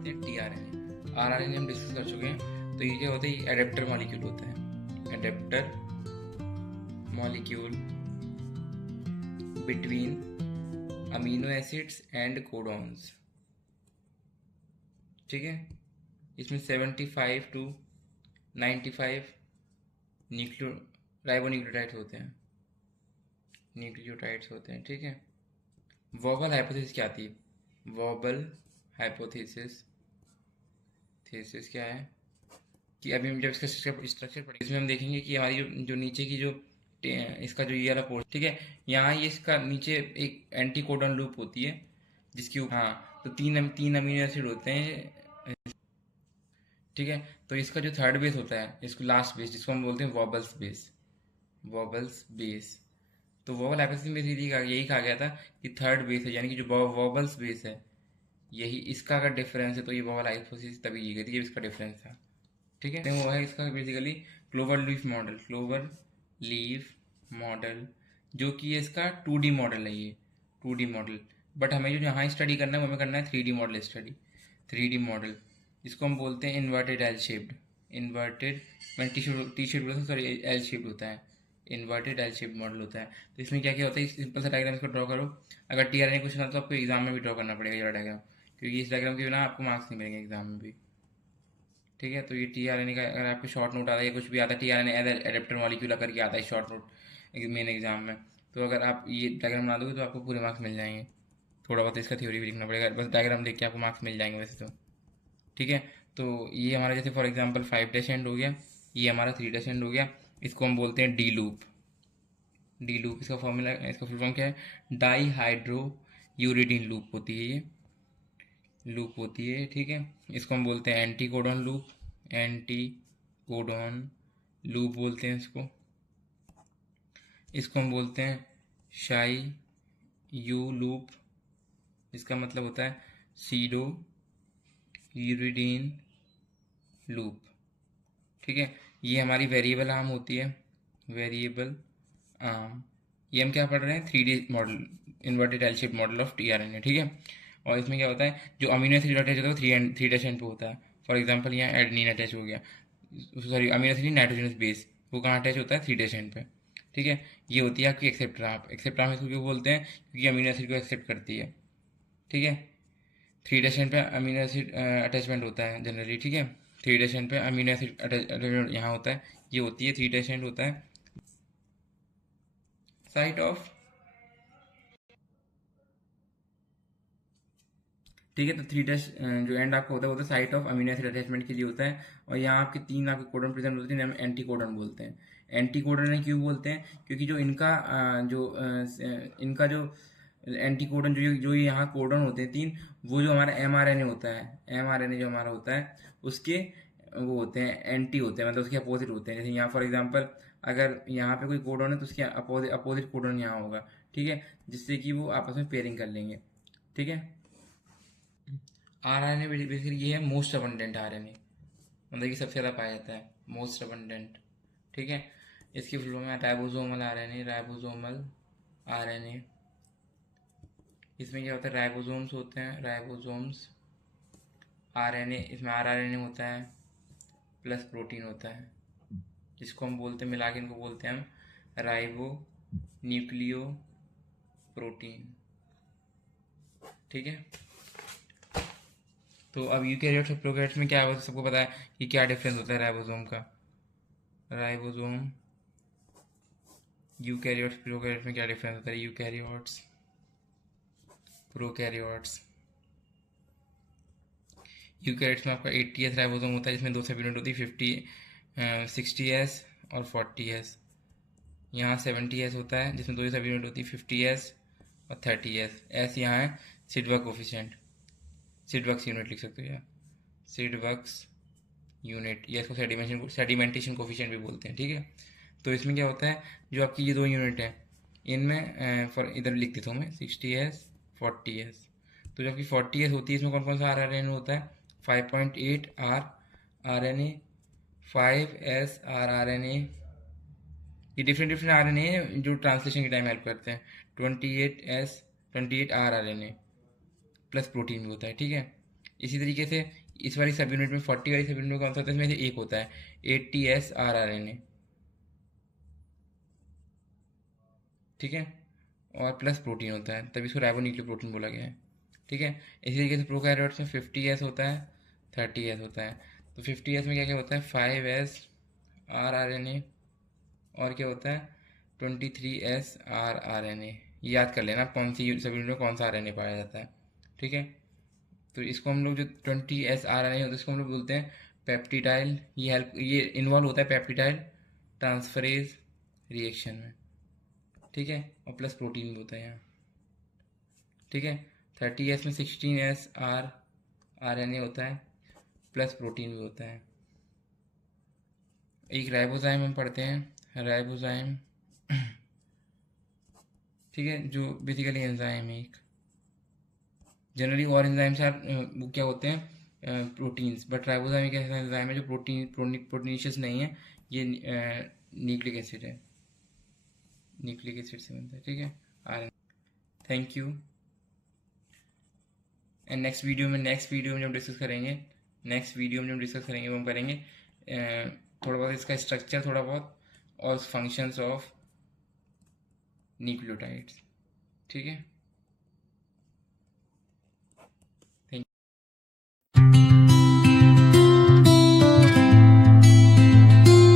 करते हैं tRNA. RRNA हम डिस्कस कर चुके हैं। तो ये क्या होता है, एडेप्टर मॉलिक्यूल होता है, adapter molecule between amino acids and codons. ठीक है, इसमें 75 to 95 न्यूक्लियो राइबोन्यूक्लियोटाइड्स होते हैं, न्यूक्लियोटाइड्स होते हैं। ठीक है, वॉबल हाइपोथेसिस क्या आती है? वॉबल हाइपोथेसिस थीसिस क्या है कि अभी हम जब इसका स्ट्रक्चर पढ़ेंगे इसमें हम देखेंगे कि हमारी जो नीचे की जो इसका जो ये वाला पोर्शन, ठीक है, यहाँ ये इसका नीचे एक एंटी कोडॉन लूप होती है जिसकी हाँ, तो तीन अमीनो एसिड होते हैं। ठीक है, तो इसका जो थर्ड बेस होता है, इसको लास्ट बेस, जिसको हम बोलते हैं वॉबल्स बेस, वॉबल्स बेस। तो वॉबल हाइपोथेसिस में यही कहा गया था कि थर्ड बेस है, यानी कि जो वॉबल्स बेस है यही इसका अगर डिफरेंस है तो ये वॉबल हाइपोथेसिस तभी की गई थी जब इसका डिफरेंस था। ठीक है, तो वो है इसका basically clover leaf model, clover leaf model, जो कि इसका 2D मॉडल है, ये 2D मॉडल। बट हमें जो यहाँ स्टडी करना है वो हमें करना है 3D model study, 3D model, जिसको हम बोलते हैं inverted L shaped, inverted T shape बोलते हैं, सॉरी एल शेप्ड होता है, इन्वर्टेड एल शेप मॉडल होता है। तो इसमें क्या क्या होता है, सिंपल सा डायग्राम इसको ड्रॉ करो। अगर टीआरएनए क्वेश्चन आता तो आपको एग्जाम में भी ड्रॉ करना पड़ेगा ये डायग्राम, क्योंकि इस डायग्राम के बिना आपको मार्क्स नहीं मिलेंगे एग्जाम में भी। ठीक है, तो ये टीआरएनए का अगर आपको शॉर्ट नोट आता है या कुछ भी आता है, टीआरएनए एज एडेप्टर मॉलिक्यूल करके आता है शॉर्ट नोट मेन एग्जाम में, तो अगर आप ये डायग्राम बना दोगे तो आपको पूरे मार्क्स मिल जाएंगे। थोड़ा बहुत इसका थ्योरी भी लिखना पड़ेगा, बस डायग्राम देख के आपको मार्क्स मिल जाएंगे वैसे तो। ठीक है, तो ये हमारा जैसे फॉर एग्जांपल 5 डैश एंड हो गया, ये हमारा 3 डैश एंड हो गया, इसको हम बोलते हैं डी लूप। डी लूप इसका फॉर्मूला, इसका फुल फॉर्म क्या है? डाई हाइड्रो यूरिडीन लूप होती है ये, लूप होती है। ठीक है, इसको हम बोलते हैं anti codon loop, anti codon loop बोलते हैं इसको। इसको हम बोलते हैं शाई यू लूप, इसका मतलब होता है सीडो यूरिडीन लूप। ठीक है, ये हमारी वेरिएबल आर्म होती है, वेरिएबल आर्म। ये हम क्या पढ़ रहे हैं? 3D model, inverted L shape model of tRNA. ठीक है, और इसमें क्या होता है, जो अमीनो एसिड अटैच होता है वो 3 डैश एंड पे होता है। फॉर एग्जांपल यहाँ एडेनिन अटैच हो गया, sorry amino acid nitrogenous base, वो कहाँ अटैच होता है? 3 डैश एंड पे। ठीक है, ये होती है आपकी एक्सेप्टर आर्म। एक्सेप्टर आर्म इसको क्यों बोलते हैं? क्योंकि अमीनो एसिड को एक्सेप्ट करती है। ठीक है, 3 डैश एंड पे अमीनो एसिड अटैचमेंट होता है जनरली। ठीक है, 3 डैश एंड पे अमीनो एसिड अटैचमेंट यहाँ होता है, ये होती है 3 डैश एंड होता है साइट ऑफ। ठीक है, तो 3 डैश जो एंड आपका होता है वो होता है site of amino acid attachment के लिए होता है। और यहाँ आपके 3 आपके कोडन प्रेजेंट होते हैं, एंटी कोडन बोलते हैं। एंटी कोडन क्यों बोलते हैं? क्योंकि जो इनका इनका जो एंटी कोडन जो यहाँ कोडन होते हैं 3, वो जो हमारा एमआरएनए होता है, एमआरएनए जो हमारा होता है उसके वो होते हैं एंटी होते हैं, मतलब उसके अपोजिट होते हैं। जैसे यहाँ फॉर एग्जांपल अगर यहाँ पे कोई कोडन है तो उसके अपोजिट कोडन यहाँ होगा। ठीक है, जिससे कि वो आपस में पेयरिंग कर लेंगे। ठीक है, आरएनए बेसिकली ये है मोस्ट अबंडेंट आरएनए, मतलब कि सबसे ज़्यादा पाया जाता है, मोस्ट अबंडेंट। ठीक है, इसकी फुल फॉर्म है राइबोसोमल आरएनए, राइबोसोमल आरएनए। इसमें क्या होता है? राइबोसोम्स होते हैं, राइबोसोम्स। आरएनए, इसमें आरआरएनए होता है प्लस प्रोटीन होता है, जिसको हम बोलते हैं, मिला के इनको बोलते हैं हम राइबो न्यूक्लियो प्रोटीन। ठीक है, तो अब यूकैरियोट्स और प्रोकैरियोट्स में क्या होता है, सबको पता है कि क्या डिफरेंस होता है राइबोसोम का। राइबोसोम, यूकैरियोट्स प्रोकैरियोट्स में क्या डिफरेंस होता है? यूकैरियोट्स प्रोकैरियोट्स, यूकैरियोट्स में आपका 80S राइबोसोम होता है, जिसमें 2 सब यूनिट होती है, 60S और 40S। यहाँ 70S होता है, जिसमें 2 सब यूनिट होती है, 50S और 30S। एस यहाँ है सिडबर्ग कोफिशिएंट, सिडबर्ग्स यूनिट लिख सकते हो यार, सिडबर्ग्स यूनिट, या इसको सेडिमेंटेशन कोफिशिएंट भी बोलते हैं। ठीक है, तो इसमें क्या होता है, जो आपकी ये 2 यूनिट है इनमें फॉर इधर लिख देता हूँ मैं 60S 40S। तो जो आपकी 40S होती है इसमें कौन कौन सा आरएनए होता है? 5.8 आरएनए, 5S आरएनए। ये डिफरेंट आरएनए है जो ट्रांसलेशन के टाइम हेल्प करते हैं। 28 आरएनए प्लस प्रोटीन भी होता है। ठीक है, इसी तरीके से इस वाली सब यूनिट में 40 वाली सब यूनिट में कौन सा होता है, इसमें से एक होता है 80S RRNA, ठीक है, और प्लस प्रोटीन होता है, तभी इसको राइबोन्यूक्लियोप्रोटीन बोला गया है, ठीक है। इसी तरीके से प्रोकैरियोट्स में 50S होता है, 30S होता है। तो 50S में क्या क्या होता है, 5S RRNA, और क्या होता है 23SRRNA। याद कर लेना कौन सी सब यूनिट में कौन सा RNA पाया जाता है, ठीक है। तो इसको हम लोग जो 20SRNA होता है इसको हम लोग बोलते हैं पेप्टिडाइल। ये इन्वॉल्व होता है पेप्टिडाइल ट्रांसफरेज रिएक्शन में, ठीक है, और प्लस प्रोटीन भी होता है यहाँ, ठीक है। 30S में 16SRRNA होता है, प्लस प्रोटीन भी होता है। एक राइबोजाइम हम पढ़ते हैं, राइबोजाइम, ठीक है, जो बेसिकली एंजाइम है एक। जनरली और एंजाइम्स आर वो क्या होते हैं प्रोटीन्स, बट राइबोजाइम एक ऐसा एंजाइम है जो प्रोटीनिशियस नहीं है, ये न्यूक्लिक एसिड है, न्यूक्लिक एसिड से बनता है, ठीक है, आर। Thank you. And next video में जब डिस्कस करेंगे, वो हम करेंगे थोड़ा बहुत इसका स्ट्रक्चर, थोड़ा बहुत, और फंक्शंस ऑफ न्यूक्लियोटाइड्स, ठीक है।